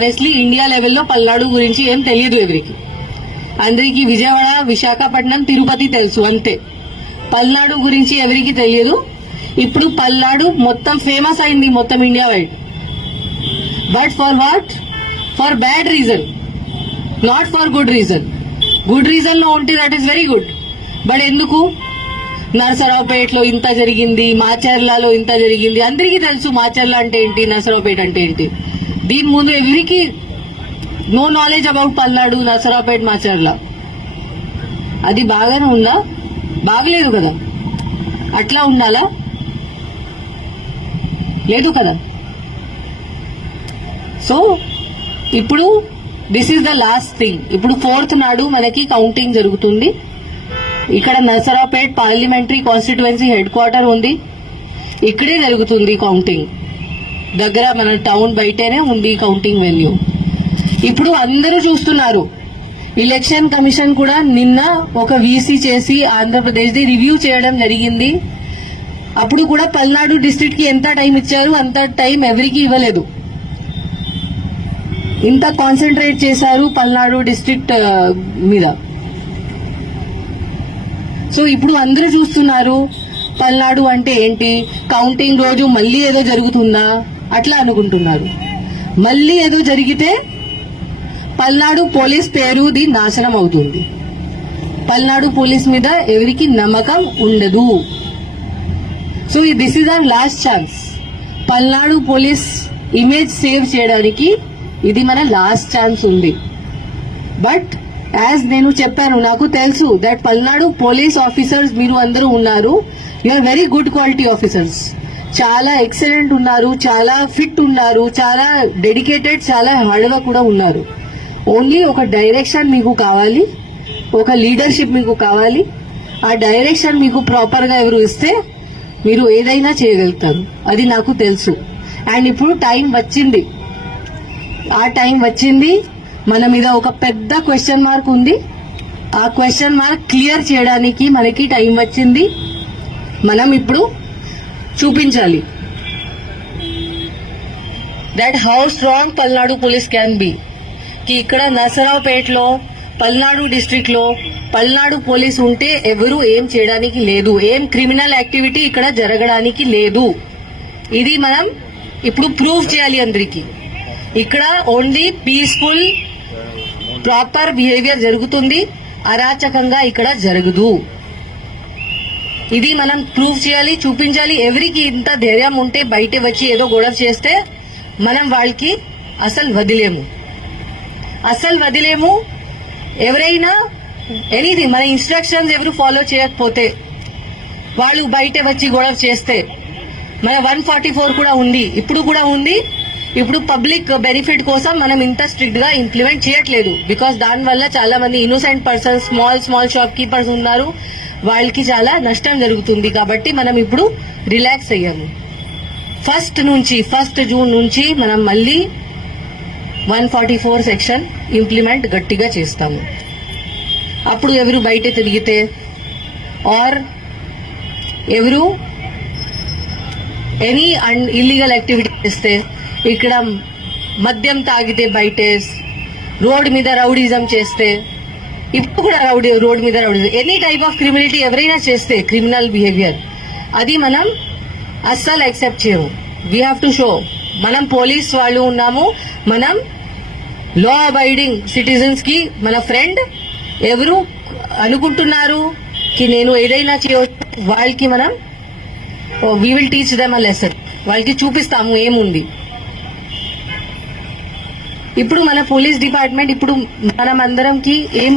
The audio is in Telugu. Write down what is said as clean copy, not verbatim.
ఆనెస్ట్లీ ఇండియా లెవెల్లో పల్నాడు గురించి ఏం తెలియదు ఎవరికి. అందరికీ విజయవాడ, విశాఖపట్నం, తిరుపతి తెలుసు అంతే. పల్నాడు గురించి ఎవరికి తెలియదు. ఇప్పుడు పల్నాడు మొత్తం ఫేమస్ అయింది మొత్తం India wide. But for what? For bad reason, not for good reason. Good reason లో ఉంటే that is very good. But ఎందుకు? నరసరావుపేటలో ఇంత జరిగింది, మాచర్లలో ఇంత జరిగింది. అందరికీ తెలుసు మాచర్ల అంటే ఏంటి, నరసరావుపేట అంటే ఏంటి. దీని ముందు ఎవరికి no knowledge about Palnadu, Narasaraopet, Macherla. అది బాగానే ఉందా? బాగలేదు కదా. అట్లా ఉండాలా? లేదు కదా. సో ఇప్పుడు this is the last thing. ఇప్పుడు 4th నాడు మనకి కౌంటింగ్ జరుగుతుంది. ఇక్కడ Narasaraopet parliamentary constituency head quarter ఉంది. ఇక్కడే జరుగుతుంది కౌంటింగ్. దగ్గర మన టౌన్ బయటనే ఉంది కౌంటింగ్ వెన్యూ. ఇప్పుడు అందరూ చూస్తున్నారు. ఎలక్షన్ కమిషన్ కూడా నిన్న ఒక వీసీ చేసి ఆంధ్రప్రదేశ్ ది రివ్యూ చేయడం జరిగింది. అప్పుడు కూడా పల్నాడు డిస్ట్రిక్ట్ కి ఎంత టైం ఇచ్చారు, అంత టైం ఎవరికి ఇవ్వలేదు. ఇంత కాన్సన్ట్రేట్ చేశారు పల్నాడు డిస్ట్రిక్ట్ మీద. సో ఇప్పుడు అందరూ చూస్తున్నారు పల్నాడు అంటే ఏంటి, కౌంటింగ్ రోజు మళ్ళీ ఏదో జరుగుతుందా అట్లా అనుకుంటున్నారు. మళ్ళీ ఏదో జరిగితే పల్నాడు పోలీస్ పేరుది నాశనం అవుతుంది. పల్నాడు పోలీస్ మీద ఎవరికి నమ్మకం ఉండదు. So this is our last chance. Palnadu police image save చేయడానికి ఇది మన లాస్ట్ ఛాన్స్ ఉంది. బట్ యాజ్ నేను చెప్పాను, నాకు తెలుసు దట్ పల్నాడు పోలీస్ ఆఫీసర్స్ మీరు అందరూ ఉన్నారు. You are very good quality officers. చాలా ఎక్సలెంట్ ఉన్నారు, చాలా ఫిట్ ఉన్నారు, చాలా డెడికేటెడ్, చాలా హార్డ్ వర్క్ కూడా ఉన్నారు. ఓన్లీ ఒక డైరెక్షన్ మీకు కావాలి, ఒక లీడర్షిప్ మీకు కావాలి. ఆ డైరెక్షన్ మీకు ప్రాపర్ గా ఎవరు ఇస్తే మీరు ఏదైనా చేయగలుగుతారు. అది నాకు తెలుసు. అండ్ ఇప్పుడు టైం వచ్చింది. ఆ టైం వచ్చింది. మన మీద ఒక పెద్ద క్వశ్చన్ మార్క్ ఉంది. ఆ క్వశ్చన్ మార్క్ క్లియర్ చేయడానికి మనకి టైం వచ్చింది. మనం ఇప్పుడు చూపించాలి that how strong Palnadu police can be. కి ఇక్కడ నరసరావుపేటలో పల్నాడు డిస్ట్రిక్ట్ లో పల్నాడు పోలీస్ ఉంటే ఎవరు ఏం చేయడానికి లేదు, ఏం క్రిమినల్ యాక్టివిటీ ఇక్కడ జరగడానికి లేదు. ఇది మనం ఇప్పుడు ప్రూవ్ చేయాలి అందరికీ. ఇక్కడ ఓన్లీ పీస్ఫుల్ ప్రాపర్ బిహేవియర్ జరుగుతుంది, అరాచకంగా ఇక్కడ జరగదు. ఇది మనం ప్రూవ్ చేయాలి, చూపించాలి. ఎవరికి ఇంత ధైర్యం ఉంటే బయట వచ్చి ఏదో గొడవ చేస్తే మనం వాళ్ళకి అసలు వదిలేము. ఎవరైనా ఎనీథింగ్ మన ఇన్స్ట్రక్షన్స్ ఎవరు ఫాలో చేయకపోతే, వాళ్ళు బయట వచ్చి గొడవ చేస్తే, మన 144 కూడా ఉంది, ఇప్పుడు కూడా ఉంది. ఇప్పుడు పబ్లిక్ బెనిఫిట్ కోసం మనం ఇంత స్ట్రిక్ట్ గా ఇంప్లిమెంట్ చేయట్లేదు. బికాస్ దానివల్ల చాలా మంది innocent persons, small shop keepers ఉన్నారు, వాళ్ళకి చాలా నష్టం జరుగుతుంది. కాబట్టి మనం ఇప్పుడు రిలాక్స్ అయ్యాము. 1 జూన్ నుంచి మనం మళ్ళీ 144 సెక్షన్ ఇంప్లిమెంట్ గట్టిగా చేస్తాము. అప్పుడు ఎవరు బయట తిరిగితే ఆర్ ఎవరు ఎనీ ఇల్లీగల్ యాక్టివిటీ చేస్తే, ఇక్కడ మద్యం తాగితే బయటే, రోడ్ మీద రౌడీజం చేస్తే, ఇప్పుడు కూడా రోడ్ మీద rowdyism, any type of criminality ఎవరైనా చేస్తే, క్రిమినల్ బిహేవియర్, అది మనం అస్సలు యాక్సెప్ట్ చేయము. వీ హ్యావ్ టు షో మనం పోలీస్ వాళ్ళు ఉన్నాము, మనం లా అబైడింగ్ సిటిజన్స్ కి మన ఫ్రెండ్. ఎవరు అనుకుంటున్నారు కి నేను ఏదైనా చేయవచ్చు, వాళ్ళకి మనం we will teach them a lesson. వాళ్ళకి చూపిస్తాము ఏముంది. ఇప్పుడు మన పోలీస్ డిపార్ట్మెంట్ ఇప్పుడు మనం అందరంకి ఏం